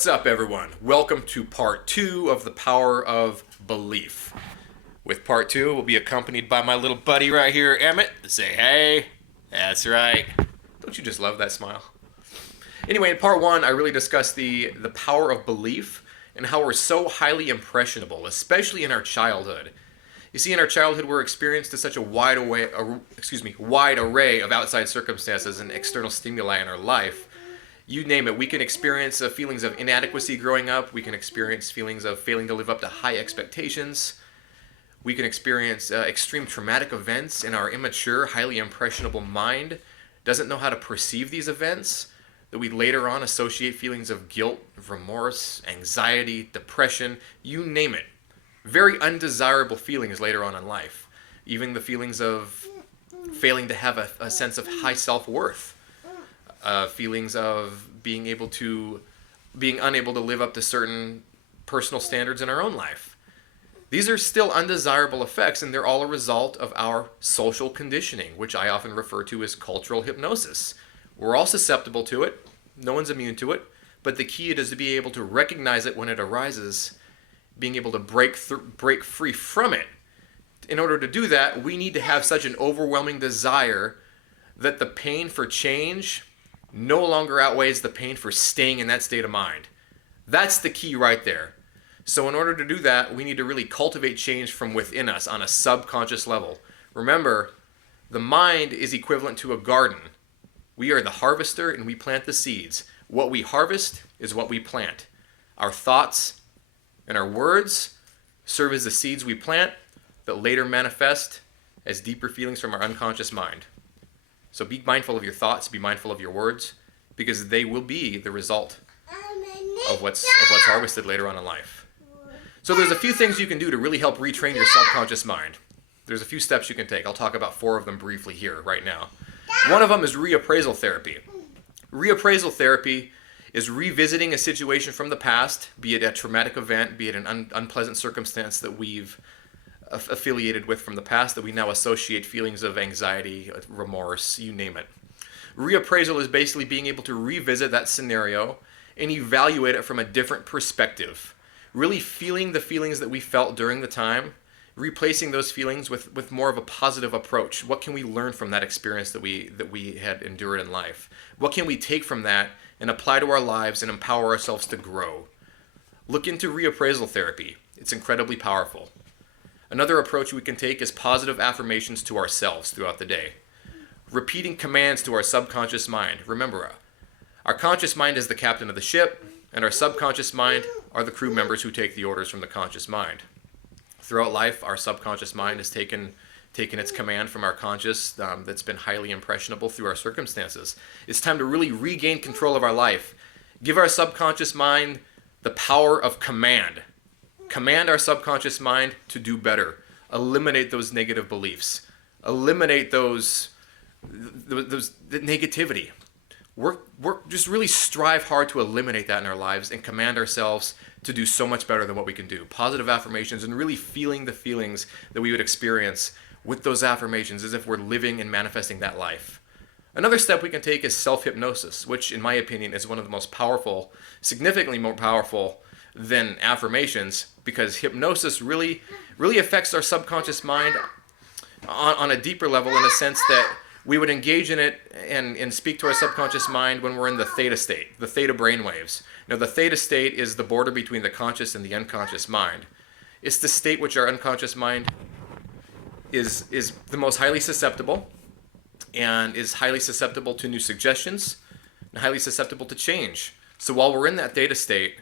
What's up, everyone? Welcome to part 2 of the power of belief. With part 2, we'll be accompanied by my little buddy right here, Emmett. Say hey. That's right. Don't you just love that smile? Anyway, in part 1, I really discussed the power of belief and how we're so highly impressionable, especially in our childhood. You see, in our childhood, we're experienced to such a wide array of outside circumstances and external stimuli in our life. You name it, we can experience feelings of inadequacy growing up. We can experience feelings of failing to live up to high expectations. We can experience extreme traumatic events, and our immature, highly impressionable mind doesn't know how to perceive these events, that we later on associate feelings of guilt, remorse, anxiety, depression, you name it. Very undesirable feelings later on in life. Even the feelings of failing to have a sense of high self-worth. Feelings of being unable to live up to certain personal standards in our own life. These are still undesirable effects, and they're all a result of our social conditioning, which I often refer to as cultural hypnosis. We're all susceptible to it. No one's immune to it. But the key is to be able to recognize it when it arises, being able to break free from it. In order to do that, we need to have such an overwhelming desire that the pain for change no longer outweighs the pain for staying in that state of mind. That's the key right there. So in order to do that, we need to really cultivate change from within us on a subconscious level. Remember, the mind is equivalent to a garden. We are the harvester and we plant the seeds. What we harvest is what we plant. Our thoughts and our words serve as the seeds we plant that later manifest as deeper feelings from our unconscious mind. So be mindful of your thoughts, be mindful of your words, because they will be the result of what's harvested later on in life. So there's a few things you can do to really help retrain your subconscious mind. There's a few steps you can take. I'll talk about 4 of them briefly here right now. One of them is reappraisal therapy. Reappraisal therapy is revisiting a situation from the past, be it a traumatic event, be it an unpleasant circumstance that we've affiliated with from the past that we now associate feelings of anxiety, remorse, you name it. Reappraisal is basically being able to revisit that scenario and evaluate it from a different perspective. Really feeling the feelings that we felt during the time, replacing those feelings with more of a positive approach. What can we learn from that experience that we had endured in life? What can we take from that and apply to our lives and empower ourselves to grow? Look into reappraisal therapy. It's incredibly powerful. Another approach we can take is positive affirmations to ourselves throughout the day. Repeating commands to our subconscious mind. Remember, our conscious mind is the captain of the ship, and our subconscious mind are the crew members who take the orders from the conscious mind. Throughout life, our subconscious mind has taken its command from our conscious that's been highly impressionable through our circumstances. It's time to really regain control of our life. Give our subconscious mind the power of command. Command our subconscious mind to do better. Eliminate those negative beliefs. Eliminate the negativity. Just really strive hard to eliminate that in our lives and command ourselves to do so much better than what we can do. Positive affirmations and really feeling the feelings that we would experience with those affirmations as if we're living and manifesting that life. Another step we can take is self-hypnosis, which in my opinion is one of the most powerful, significantly more powerful than affirmations, because hypnosis really affects our subconscious mind on a deeper level, in a sense that we would engage in it and speak to our subconscious mind when we're in the theta state, the theta brainwaves. Now, the theta state is the border between the conscious and the unconscious mind. It's the state which our unconscious mind is the most highly susceptible, and is highly susceptible to new suggestions and highly susceptible to change. So while we're in that theta state,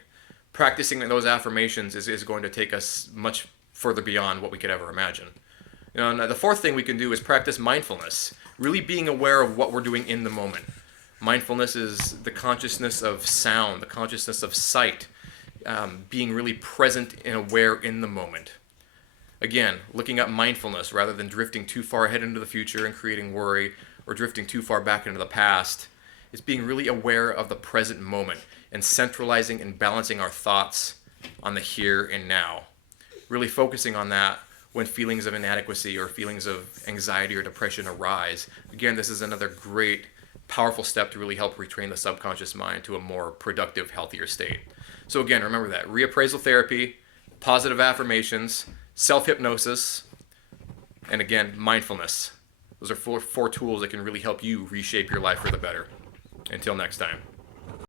practicing those affirmations is going to take us much further beyond what we could ever imagine. Now, the 4th thing we can do is practice mindfulness, really being aware of what we're doing in the moment. Mindfulness is the consciousness of sound, the consciousness of sight, being really present and aware in the moment. Again, looking at mindfulness rather than drifting too far ahead into the future and creating worry, or drifting too far back into the past. It's being really aware of the present moment and centralizing and balancing our thoughts on the here and now. Really focusing on that when feelings of inadequacy or feelings of anxiety or depression arise. Again, this is another great powerful step to really help retrain the subconscious mind to a more productive, healthier state. So again, remember that reappraisal therapy, positive affirmations, self-hypnosis, and again, mindfulness. Those are four tools that can really help you reshape your life for the better. Until next time.